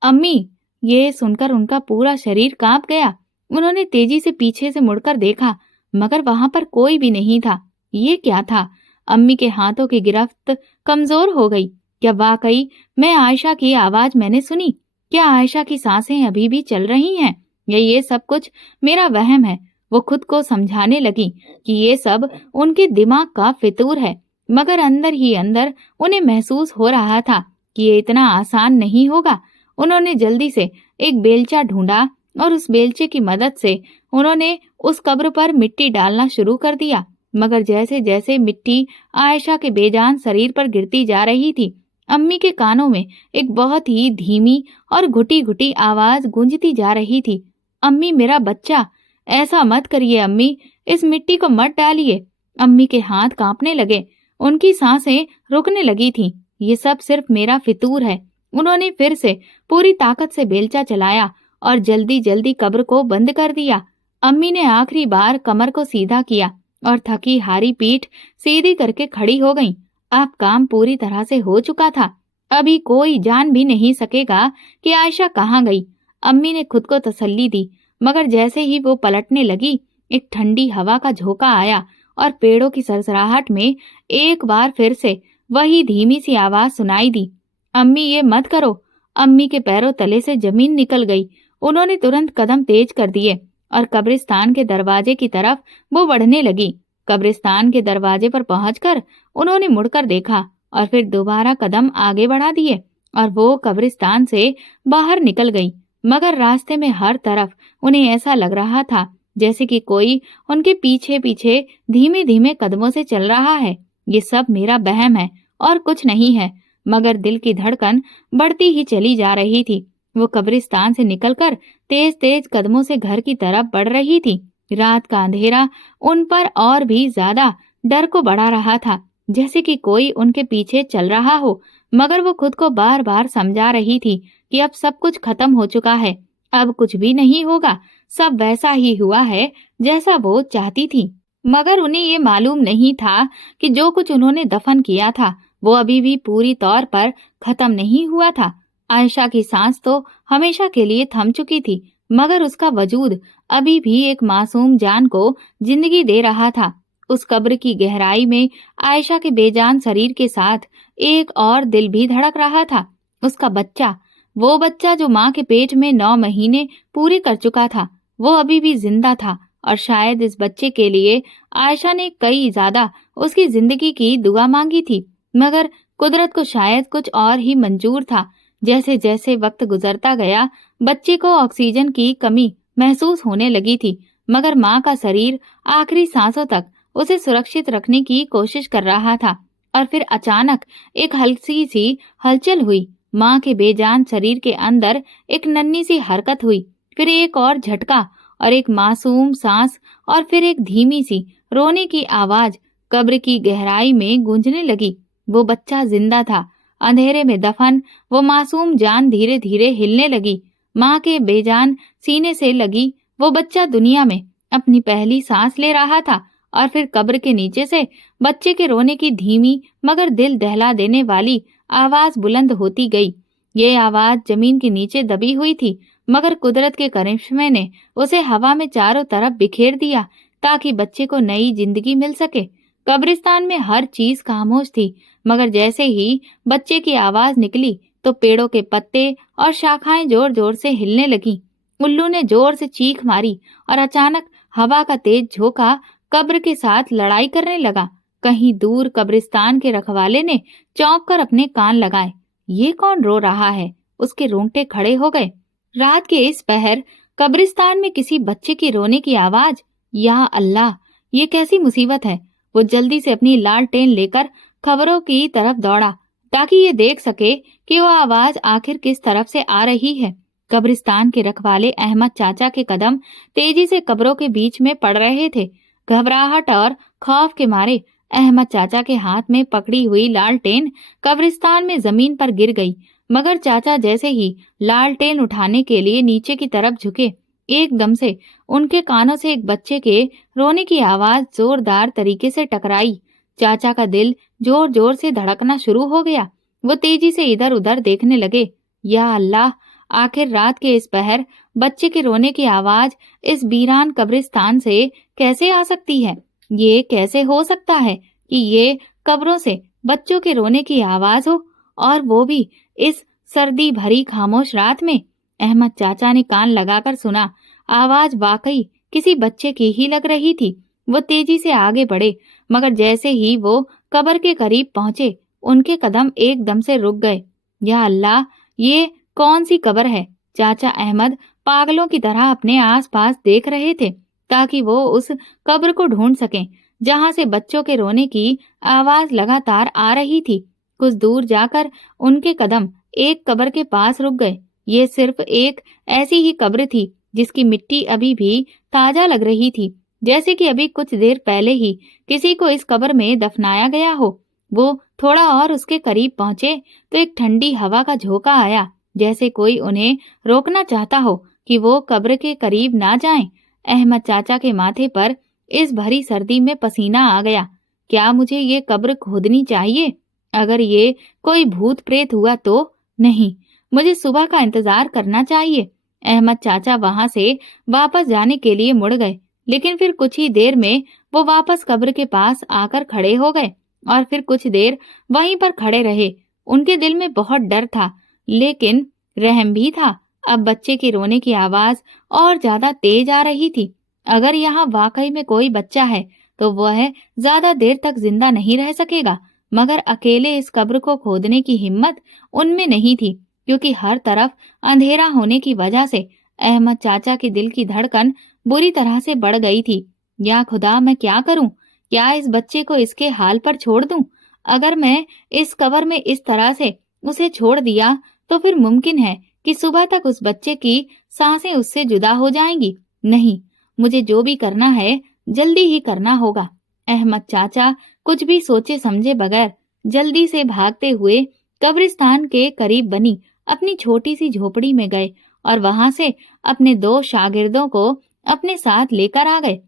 अम्मी। ये सुनकर उनका पूरा शरीर कांप गया। उन्होंने तेजी से पीछे से मुड़कर देखा, मगर वहां पर कोई भी नहीं था। ये क्या था? अम्मी के हाथों की गिरफ्त कमजोर हो गई। क्या वाकई मैं आयशा की आवाज मैंने सुनी? क्या आयशा की सांसें अभी भी चल रही हैं? या ये सब कुछ मेरा वहम है? वो खुद को समझाने लगी कि ये सब उनके दिमाग का फितूर है, मगर अंदर ही अंदर उन्हें महसूस हो रहा था कि ये इतना आसान नहीं होगा। उन्होंने जल्दी से एक बेलचा ढूंढा और उस बेलचे की मदद से उन्होंने उस कब्र पर मिट्टी डालना शुरू कर दिया। मगर जैसे जैसे मिट्टी आयशा के बेजान शरीर पर गिरती जा रही थी, अम्मी के कानों में एक बहुत ही धीमी और घुटी घुटी आवाज गूंजती जा रही थी, अम्मी मेरा बच्चा, ऐसा मत करिए अम्मी, इस मिट्टी को मत डालिए। अम्मी के हाथ कांपने लगे, उनकी सांसें रुकने लगी थीं। ये सब सिर्फ मेरा फितूर है। उन्होंने फिर से पूरी ताकत से बेलचा चलाया और जल्दी जल्दी कब्र को बंद कर दिया। अम्मी ने आखिरी बार कमर को सीधा किया और थकी हारी पीठ सीधी करके खड़ी हो गईं। अब काम पूरी तरह से हो चुका था। अभी कोई जान भी नहीं सकेगा कि आयशा कहाँ गई। अम्मी ने खुद को तसल्ली दी, मगर जैसे ही वो पलटने लगी, एक ठंडी हवा का झोंका आया और पेड़ों की सरसराहट में एक बार फिर से वही धीमी सी आवाज सुनाई दी, अम्मी ये मत करो। अम्मी के पैरों तले से जमीन निकल गई। उन्होंने तुरंत कदम तेज कर दिए और कब्रिस्तान के दरवाजे की तरफ वो बढ़ने लगी। कब्रिस्तान के दरवाजे पर पहुंचकर उन्होंने मुड़कर देखा और फिर दोबारा कदम आगे बढ़ा दिए और वो कब्रिस्तान से बाहर निकल गई। मगर रास्ते में हर तरफ उन्हें ऐसा लग रहा था जैसे कि कोई उनके पीछे पीछे धीमे धीमे कदमों से चल रहा है। ये सब मेरा वहम है और कुछ नहीं है। मगर दिल की धड़कन बढ़ती ही चली जा रही थी। वो कब्रिस्तान से निकलकर तेज तेज कदमों से घर की तरफ बढ़ रही थी। रात का अंधेरा उन पर और भी ज्यादा डर को बढ़ा रहा था, जैसे कि कोई उनके पीछे चल रहा हो। मगर वो खुद को बार बार समझा रही थी कि अब सब कुछ खत्म हो चुका है, अब कुछ भी नहीं होगा, सब वैसा ही हुआ है जैसा वो चाहती थी। मगर उन्हें ये मालूम नहीं था कि जो कुछ उन्होंने दफन किया था वो अभी भी पूरी तौर पर खत्म नहीं हुआ था। आयशा की सांस तो हमेशा के लिए थम चुकी थी, मगर उसका वजूद अभी भी एक मासूम जान को जिंदगी दे रहा था। उस कब्र की गहराई में आयशा के बेजान शरीर के साथ एक और दिल भी धड़क रहा था। उसका बच्चा, वो बच्चा जो माँ के पेट में 9 महीने पूरे कर चुका था, वो अभी भी जिंदा था। और शायद इस बच्चे के लिए आयशा ने कई ज्यादा उसकी जिंदगी की दुआ मांगी थी, मगर कुदरत को शायद कुछ और ही मंजूर था। जैसे जैसे वक्त गुजरता गया, बच्चे को ऑक्सीजन की कमी महसूस होने लगी थी, मगर माँ का शरीर आखिरी सांसों तक उसे सुरक्षित रखने की कोशिश कर रहा था। और फिर अचानक एक हल्की सी हलचल हुई। माँ के बेजान शरीर के अंदर एक नन्ही सी हरकत हुई, फिर एक और झटका और एक मासूम सांस और फिर एक धीमी सी रोने की आवाज कब्र की गहराई में गूंजने लगी। वो बच्चा जिंदा था। अंधेरे में दफन वो मासूम जान धीरे धीरे हिलने लगी। माँ के बेजान सीने से लगी वो बच्चा दुनिया में अपनी पहली सांस ले रहा था। और फिर कब्र के नीचे से बच्चे के रोने की धीमी मगर दिल दहला देने वाली आवाज बुलंद होती गई, ये आवाज जमीन के नीचे दबी हुई थी, मगर कुदरत के करिश्मे ने उसे हवा में चारों तरफ बिखेर दिया ताकि बच्चे को नई जिंदगी मिल सके। कब्रिस्तान में हर चीज खामोश थी, मगर जैसे ही बच्चे की आवाज निकली तो पेड़ों के पत्ते और शाखाएं जोर जोर से हिलने लगीं। उल्लू ने जोर से चीख मारी और अचानक हवा का तेज झोंका कब्र के साथ लड़ाई करने लगा। कहीं दूर कब्रिस्तान के रखवाले ने चौंक कर अपने कान लगाए। ये कौन रो रहा है? उसके रोंगटे खड़े हो गए। रात के इस पहर कब्रिस्तान में किसी बच्चे की रोने की आवाज। या अल्लाह, ये कैसी मुसीबत है। वो जल्दी से अपनी लालटेन लेकर खबरों की तरफ दौड़ा ताकि ये देख सके कि वो आवाज आखिर किस तरफ से आ रही है। कब्रिस्तान के रखवाले अहमद चाचा के कदम तेजी से कब्रों के बीच में पड़ रहे थे। घबराहट और खौफ के मारे अहमद चाचा के हाथ में पकड़ी हुई लालटेन कब्रिस्तान में जमीन पर गिर गई, मगर चाचा जैसे ही लालटेन उठाने के लिए नीचे की तरफ झुके, एकदम से उनके कानों से एक बच्चे के रोने की आवाज जोरदार तरीके से टकराई। चाचा का दिल जोर जोर से धड़कना शुरू हो गया। वो तेजी से इधर उधर देखने लगे। या अल्लाह, आखिर रात के इस पहर बच्चे के रोने की आवाज इस वीरान कब्रिस्तान से कैसे आ सकती है? ये कैसे हो सकता है कि ये कब्रों से बच्चों के रोने की आवाज हो, और वो भी इस सर्दी भरी खामोश रात में? अहमद चाचा ने कान लगाकर सुना। आवाज वाकई किसी बच्चे की ही लग रही थी। वो तेजी से आगे बढ़े, मगर जैसे ही वो कब्र के करीब पहुंचे, उनके कदम एकदम से रुक गए। या अल्लाह, ये कौन सी कब्र है? चाचा अहमद पागलों की तरह अपने आसपास देख रहे थे ताकि वो उस कब्र को ढूंढ सकें जहां से बच्चों के रोने की आवाज लगातार आ रही थी। कुछ दूर जाकर उनके कदम एक कब्र के पास रुक गए। ये सिर्फ एक ऐसी ही कब्र थी जिसकी मिट्टी अभी भी ताजा लग रही थी, जैसे कि अभी कुछ देर पहले ही किसी को इस कब्र में दफनाया गया हो। वो थोड़ा और उसके करीब पहुंचे तो एक ठंडी हवा का झोंका आया, जैसे कोई उन्हें रोकना चाहता हो कि वो कब्र के करीब ना जाएं। अहमद चाचा के माथे पर इस भरी सर्दी में पसीना आ गया। क्या मुझे ये कब्र खोदनी चाहिए? अगर ये कोई भूत प्रेत हुआ तो? नहीं, मुझे सुबह का इंतजार करना चाहिए। अहमद चाचा वहां से वापस जाने के लिए मुड़ गए, लेकिन फिर कुछ ही देर में वो वापस कब्र के पास आकर खड़े हो गए और फिर कुछ देर वहीं पर खड़े रहे। उनके दिल में बहुत डर था, लेकिन रहम भी था। अब बच्चे के रोने की आवाज और ज्यादा तेज आ रही थी। अगर यहाँ वाकई में कोई बच्चा है तो वह ज्यादा देर तक जिंदा नहीं रह सकेगा, मगर अकेले इस कब्र को खोदने की हिम्मत उनमें नहीं थी, क्योंकि हर तरफ अंधेरा होने की वजह से अहमद चाचा के दिल की धड़कन बुरी तरह से बढ़ गई थी। या खुदा, मैं क्या करूं? क्या इस बच्चे को इसके हाल पर छोड़ दूं? अगर मैं इस कब्र में इस तरह से उसे छोड़ दिया तो फिर मुमकिन है कि सुबह तक उस बच्चे की सांसें उससे जुदा हो जाएंगी। नहीं, मुझे जो भी करना है जल्दी ही करना होगा। अहमद चाचा कुछ भी सोचे समझे बगैर जल्दी से भागते हुए कब्रिस्तान के करीब बनी अपनी छोटी सी झोपड़ी में गए और वहां से अपने 2 शागिर्दों को अपने साथ लेकर आ गए।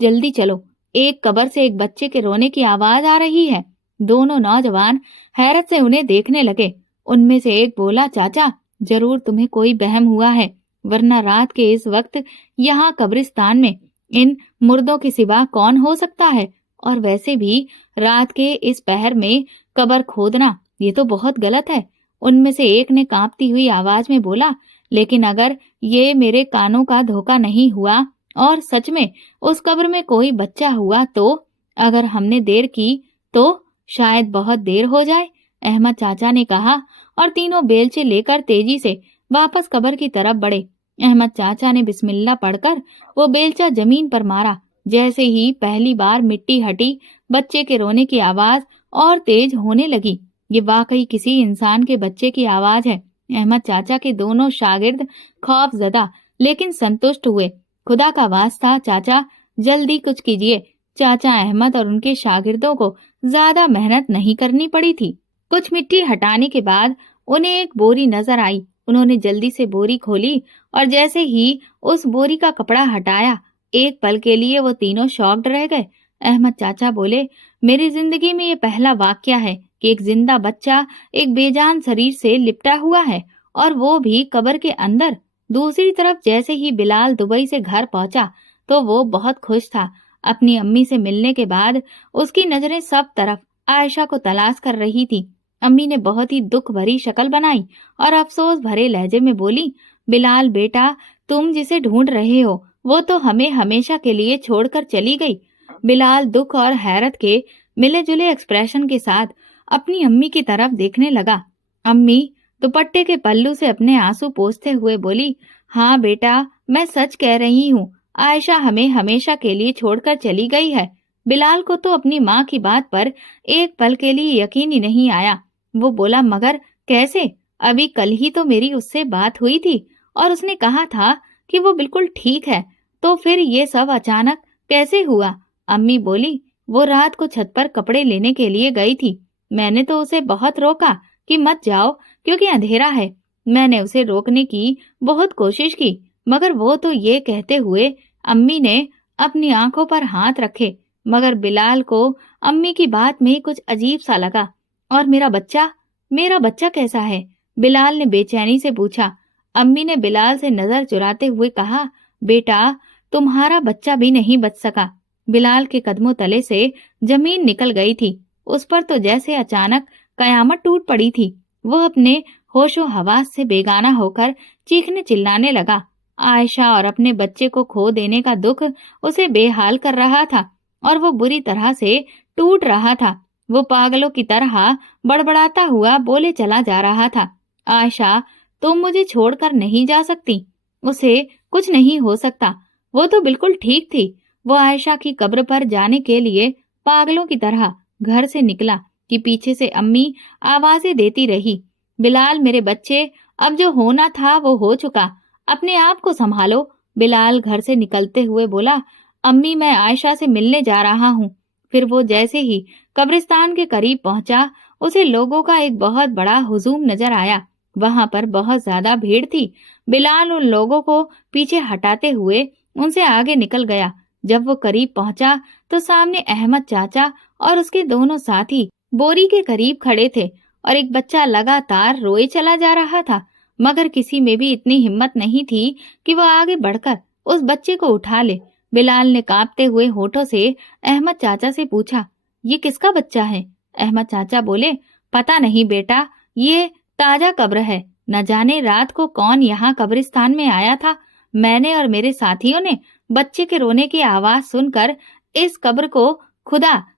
जल्दी चलो, एक कब्र से एक बच्चे के रोने की आवाज आ रही है। दोनों नौजवान हैरत से उन्हें देखने लगे। उनमें से एक बोला, चाचा, जरूर तुम्हें कोई बहम हुआ है, वरना रात के इस वक्त यहाँ कब्रिस्तान में इन मुर्दों के सिवा कौन हो सकता है? और वैसे भी रात के इस पहर में कब्र खोदना ये तो बहुत गलत है। उनमें से एक ने कांपती हुई आवाज में बोला, लेकिन अगर ये मेरे कानों का धोखा नहीं हुआ और सच में उस कब्र में कोई बच्चा हुआ तो? अगर हमने देर की तो शायद बहुत देर हो जाए, अहमद चाचा ने कहा, और तीनों बेलचे लेकर तेजी से वापस कब्र की तरफ बढ़े। अहमद चाचा ने बिस्मिल्लाह पढ़कर वो बेलचा जमीन पर मारा। जैसे ही पहली बार मिट्टी हटी, बच्चे के रोने की आवाज और तेज होने लगी। ये वाकई किसी इंसान के बच्चे की आवाज है। अहमद चाचा के दोनों शागिर्द खौफजदा लेकिन संतुष्ट हुए। खुदा का वास्ता चाचा, जल्दी कुछ कीजिए। चाचा अहमद और उनके शागिर्दों को ज्यादा मेहनत नहीं करनी पड़ी थी। कुछ मिट्टी हटाने के बाद उन्हें एक बोरी नजर आई। उन्होंने जल्दी से बोरी खोली और जैसे ही उस बोरी का कपड़ा हटाया, एक पल के लिए वो तीनों शॉक्ड रह गए। अहमद चाचा बोले, मेरी जिंदगी में ये पहला वाकया है कि एक जिंदा बच्चा एक बेजान शरीर से लिपटा हुआ है اور وہ بھی قبر کے اندر۔ دوسری طرف جیسے ہی بلال دبئی سے گھر پہنچا تو وہ بہت خوش تھا۔ اپنی امی سے ملنے کے بعد اس کی نظریں سب طرف عائشہ کو تلاش کر رہی تھی۔ امی نے بہت ہی دکھ بھری شکل بنائی اور افسوس بھرے لہجے میں بولی، بلال بیٹا، تم جسے ڈھونڈ رہے ہو وہ تو ہمیں ہمیشہ کے لیے چھوڑ کر چلی گئی۔ بلال دکھ اور حیرت کے ملے جلے ایکسپریشن کے ساتھ اپنی امی کی طرف دیکھنے لگا۔ امی دوپٹے کے پلو سے اپنے آنسو پوچھتے ہوئے بولی، ہاں بیٹا، میں سچ کہہ رہی ہوں، عائشہ ہمیں ہمیشہ کے لیے چھوڑ کر چلی گئی ہے۔ بلال کو تو اپنی ماں کی بات پر ایک پل کے لیے یقین ہی نہیں آیا۔ وہ بولا، مگر کیسے؟ ابھی کل ہی تو میری اس سے بات ہوئی تھی اور اس نے کہا تھا کہ وہ بالکل ٹھیک ہے، تو پھر یہ سب اچانک کیسے ہوا؟ امی بولی، وہ رات کو چھت پر کپڑے لینے کے لیے گئی تھی۔ میں نے تو اسے بہت روکا کہ مت جاؤ کیونکہ اندھیرا ہے۔ میں نے اسے روکنے کی بہت کوشش کی، مگر وہ تو یہ کہتے ہوئے امی نے اپنی آنکھوں پر ہاتھ رکھے۔ مگر بلال کو امی کی بات میں کچھ عجیب سا لگا۔ اور میرا بچہ کیسا ہے؟ بلال نے بے چینی سے پوچھا۔ امی نے بلال سے نظر چراتے ہوئے کہا، بیٹا، تمہارا بچہ بھی نہیں بچ سکا۔ بلال کے قدموں تلے سے زمین نکل گئی تھی۔ اس پر تو جیسے اچانک قیامت ٹوٹ پڑی تھی۔ وہ اپنے ہوش و حواس سے بیگانہ ہو کر چیخنے چلانے لگا۔ عائشہ اور اپنے بچے کو کھو دینے کا دکھ اسے بے حال کر رہا تھا اور وہ بری طرح سے ٹوٹ رہا تھا۔ وہ پاگلوں کی طرح بڑبڑاتا ہوا بولے چلا جا رہا تھا، عائشہ، تم مجھے چھوڑ کر نہیں جا سکتی، اسے کچھ نہیں ہو سکتا، وہ تو بالکل ٹھیک تھی۔ وہ عائشہ کی قبر پر جانے کے لیے پاگلوں کی طرح گھر سے نکلا کہ پیچھے سے امی آوازیں دیتی رہی، بلال میرے بچے، اب جو ہونا تھا وہ ہو چکا، اپنے آپ کو سنبھالو۔ بلال گھر سے نکلتے ہوئے بولا، امی، میں عائشہ سے ملنے جا رہا ہوں۔ پھر وہ جیسے ہی قبرستان کے قریب پہنچا اسے لوگوں کا ایک بہت بڑا ہجوم نظر آیا۔ وہاں پر بہت زیادہ بھیڑ تھی۔ بلال ان لوگوں کو پیچھے ہٹاتے ہوئے ان سے آگے نکل گیا۔ جب وہ قریب پہنچا تو سامنے احمد چاچا اور اس کے دونوں ساتھی بوری کے قریب کھڑے تھے اور ایک بچہ لگاتار روئے چلا جا رہا تھا، مگر کسی میں بھی اتنی ہمت نہیں تھی کہ وہ آگے بڑھ کر اس بچے کو اٹھا لے۔ بلال نے کانپتے ہوئے ہونٹوں سے احمد چاچا سے پوچھا، یہ کس کا بچہ ہے؟ احمد چاچا بولے، پتہ نہیں بیٹا، یہ تازہ قبر ہے، نہ جانے رات کو کون یہاں قبرستان میں آیا تھا۔ میں نے اور میرے ساتھیوں نے بچے کے رونے کی آواز سن کر اس قبر کو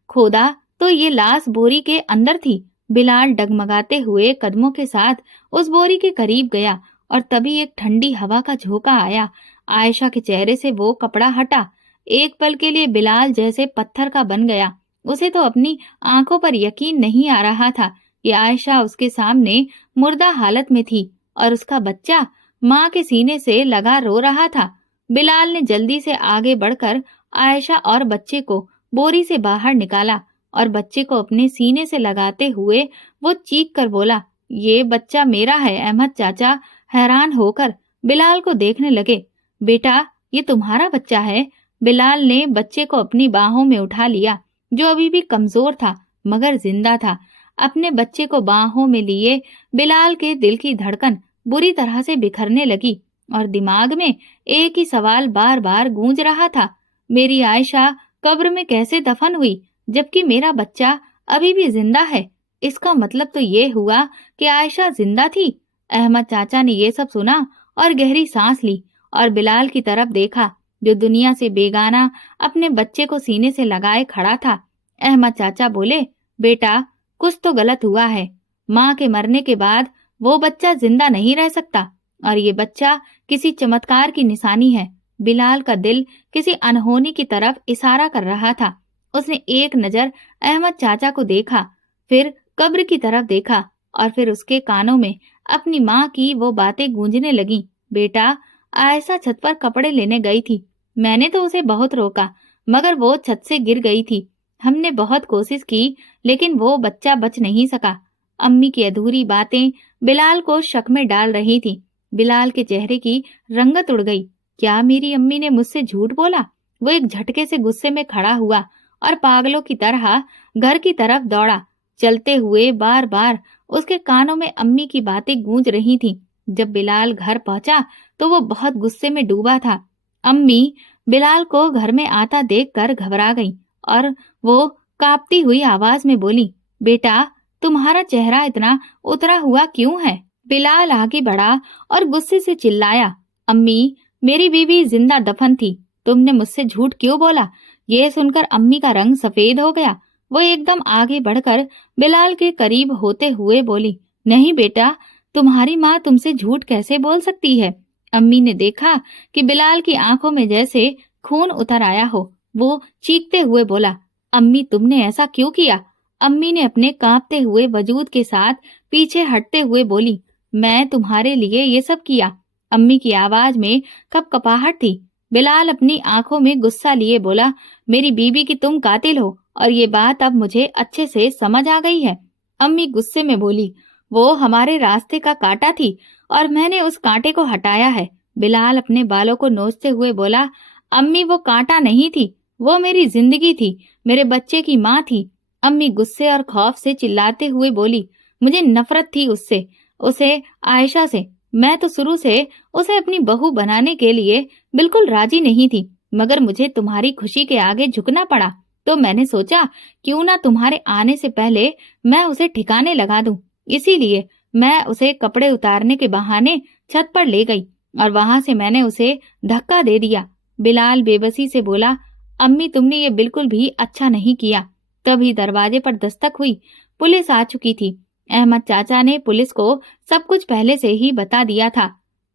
کھودا تو یہ لاش بوری کے اندر تھی۔ بلال ڈگمگاتے ہوئے قدموں کے ساتھ اس بوری کے قریب گیا اور تبھی ایک ٹھنڈی ہوا کا جھونکا آیا۔ عائشہ کے چہرے سے وہ کپڑا ہٹا۔ ایک پل کے لیے بلال جیسے پتھر کا بن گیا۔ اسے تو اپنی آنکھوں پر یقین نہیں آ رہا تھا کہ عائشہ اس کے سامنے مردہ حالت میں تھی اور اس کا بچہ ماں کے سینے سے لگا رو رہا تھا۔ بلال نے جلدی سے آگے بڑھ کر عائشہ اور بچے کو بوری سے باہر نکالا اور بچے کو اپنے سینے سے لگاتے ہوئے وہ چیخ کر بولا، یہ بچہ میرا ہے۔ احمد چاچا حیران ہو کر بلال کو دیکھنے لگے۔ بیٹا، یہ تمہارا بچہ ہے؟ بلال نے بچے کو اپنی باہوں میں اٹھا لیا، جو ابھی بھی کمزور تھا مگر زندہ تھا۔ اپنے بچے کو باہوں میں لیے بلال کے دل کی دھڑکن بری طرح سے بکھرنے لگی اور دماغ میں ایک ہی سوال بار بار گونج رہا تھا، میری عائشہ قبر میں کیسے دفن ہوئی جبکہ میرا بچہ ابھی بھی زندہ ہے؟ اس کا مطلب تو یہ ہوا کہ عائشہ زندہ تھی۔ احمد چاچا نے یہ سب سنا اور گہری سانس لی اور بلال کی طرف دیکھا جو دنیا سے بیگانہ اپنے بچے کو سینے سے لگائے کھڑا تھا۔ احمد چاچا بولے، بیٹا، کچھ تو غلط ہوا ہے۔ ماں کے مرنے کے بعد وہ بچہ زندہ نہیں رہ سکتا اور یہ بچہ کسی چمتکار کی نشانی ہے۔ بلال کا دل کسی انہونی کی طرف اشارہ کر رہا تھا۔ اس نے ایک نظر احمد چاچا کو دیکھا، پھر قبر کی طرف دیکھا اور پھر اس کے کانوں میں اپنی ماں کی وہ باتیں گونجنے لگیں، بیٹا، عائشہ چھت پر کپڑے لینے گئی تھی، میں نے تو اسے بہت روکا مگر وہ چھت سے گر گئی تھی۔ ہم نے بہت کوشش کی لیکن وہ بچہ بچ نہیں سکا۔ امی کی ادھوری باتیں بلال کو شک میں ڈال رہی تھی۔ بلال کے چہرے کی رنگت اڑ گئی۔ کیا میری امی نے مجھ سے جھوٹ بولا؟ وہ ایک جھٹکے سے غصے میں کھڑا ہوا اور پاگلوں کی طرح گھر کی طرف دوڑا۔ چلتے ہوئے بار بار اس کے کانوں میں امی کی باتیں گونج رہی تھیں، जब बिलाल घर पहुंचा तो वो बहुत गुस्से में डूबा था। अम्मी बिलाल को घर में आता देखकर घबरा गईं और वो कांपती हुई आवाज में बोली, बेटा तुम्हारा चेहरा इतना उतरा हुआ क्यों है? बिलाल आगे बढ़ा और गुस्से से चिल्लाया, अम्मी मेरी बीवी जिंदा दफन थी, तुमने मुझसे झूठ क्यों बोला? ये सुनकर अम्मी का रंग सफेद हो गया। वो एकदम आगे बढ़कर बिलाल के करीब होते हुए बोली, नहीं बेटा, तुम्हारी माँ तुमसे झूठ कैसे बोल सकती है? अम्मी ने देखा कि बिलाल की आंखों में जैसे खून उतर आया हो। वो चीखते हुए बोला, अम्मी तुमने ऐसा क्यों किया? अम्मी ने अपने कांपते हुए वजूद के साथ पीछे हटते हुए बोली, मैं तुम्हारे लिए ये सब किया। अम्मी की आवाज में कपकपाहट थी। बिलाल अपनी आंखों में गुस्सा लिए बोला, मेरी बीवी की तुम कातिल हो और ये बात अब मुझे अच्छे से समझ आ गई है। अम्मी गुस्से में बोली, वो हमारे रास्ते का कांटा थी और मैंने उस कांटे को हटाया है। बिलाल अपने बालों को नोचते हुए बोला, अम्मी वो कांटा नहीं थी, वो मेरी जिंदगी थी, मेरे बच्चे की माँ थी। अम्मी गुस्से और खौफ से चिल्लाते हुए बोली, मुझे नफरत थी उससे, उसे आयशा से। मैं तो शुरू से उसे अपनी बहू बनाने के लिए बिल्कुल राजी नहीं थी, मगर मुझे तुम्हारी खुशी के आगे झुकना पड़ा, तो मैंने सोचा क्यों ना तुम्हारे आने से पहले मैं उसे ठिकाने लगा दूं। इसीलिए मैं उसे कपड़े उतारने के बहाने छत पर ले गई और वहां से मैंने उसे धक्का दे दिया। बिलाल बेबसी से बोला, अम्मी तुमने ये बिल्कुल भी अच्छा नहीं किया। तभी दरवाजे पर दस्तक हुई। पुलिस आ चुकी थी। अहमद चाचा ने पुलिस को सब कुछ पहले से ही बता दिया था।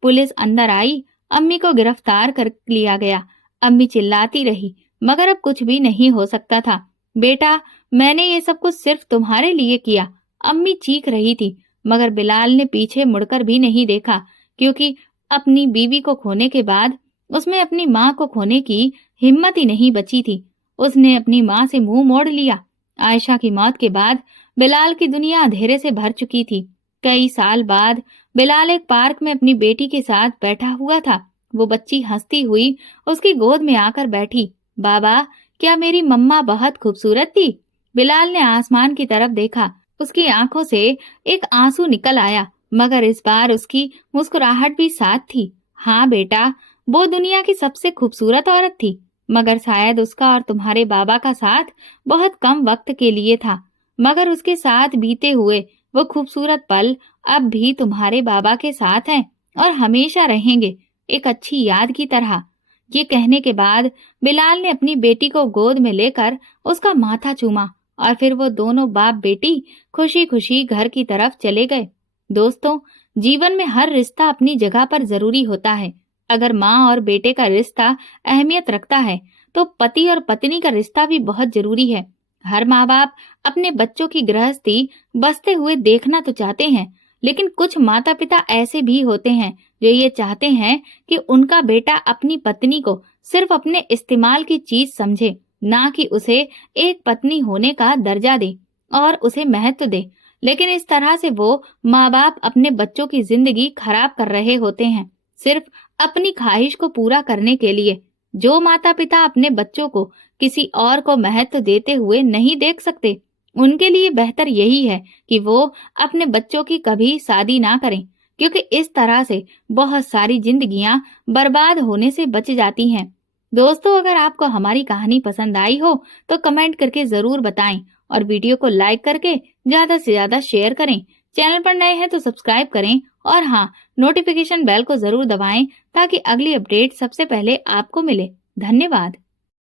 पुलिस अंदर आई, अम्मी को गिरफ्तार कर लिया गया। अम्मी चिल्लाती रही, मगर अब कुछ भी नहीं हो सकता था। बेटा मैंने ये सब कुछ सिर्फ तुम्हारे लिए किया। अम्मी चीख रही थी, मगर बिलाल ने पीछे मुड़कर भी नहीं देखा, क्योंकि अपनी बीवी को खोने के बाद उसमें अपनी माँ को खोने की हिम्मत ही नहीं बची थी। उसने अपनी माँ से मुंह मोड़ लिया। आयशा की मौत के बाद बिलाल की दुनिया अंधेरे से भर चुकी थी। कई साल बाद बिलाल एक पार्क में अपनी बेटी के साथ बैठा हुआ था। वो बच्ची हंसती हुई उसकी गोद में आकर बैठी। बाबा क्या मेरी मम्मा बहुत खूबसूरत थी? बिलाल ने आसमान की तरफ देखा। उसकी आंखों से एक आंसू निकल आया, मगर इस बार उसकी मुस्कुराहट भी साथ थी। हाँ बेटा, वो दुनिया की सबसे खूबसूरत औरत थी, मगर शायद उसका और तुम्हारे बाबा का साथ बहुत कम वक्त के लिए था। मगर उसके साथ बीते हुए वो खूबसूरत पल अब भी तुम्हारे बाबा के साथ हैं और हमेशा रहेंगे, एक अच्छी याद की तरह। ये कहने के बाद बिलाल ने अपनी बेटी को गोद में लेकर उसका माथा चूमा और फिर वो दोनों बाप बेटी खुशी खुशी घर की तरफ चले गए। दोस्तों, जीवन में हर रिश्ता अपनी जगह पर जरूरी होता है। अगर माँ और बेटे का रिश्ता अहमियत रखता है, तो पति और पत्नी का रिश्ता भी बहुत जरूरी है। हर माँ बाप अपने बच्चों की गृहस्थी बसते हुए देखना तो चाहते हैं, लेकिन कुछ माता पिता ऐसे भी होते हैं जो ये चाहते हैं कि उनका बेटा अपनी पत्नी को सिर्फ अपने इस्तेमाल की चीज समझे, ना कि उसे एक पत्नी होने का दर्जा दे और उसे महत्व दे। लेकिन इस तरह से वो माँ बाप अपने बच्चों की जिंदगी खराब कर रहे होते हैं, सिर्फ अपनी ख्वाहिश को पूरा करने के लिए। जो माता पिता अपने बच्चों को किसी और को महत्व देते हुए नहीं देख सकते, उनके लिए बेहतर यही है कि वो अपने बच्चों की कभी शादी ना करें, क्योंकि इस तरह से बहुत सारी जिंदगियां बर्बाद होने से बच जाती हैं। दोस्तों, अगर आपको हमारी कहानी पसंद आई हो तो कमेंट करके जरूर बताएं और वीडियो को लाइक करके ज्यादा से ज्यादा शेयर करें। चैनल पर नए हैं तो सब्सक्राइब करें और हाँ, नोटिफिकेशन बेल को जरूर दबाएं ताकि अगली अपडेट सबसे पहले आपको मिले। धन्यवाद।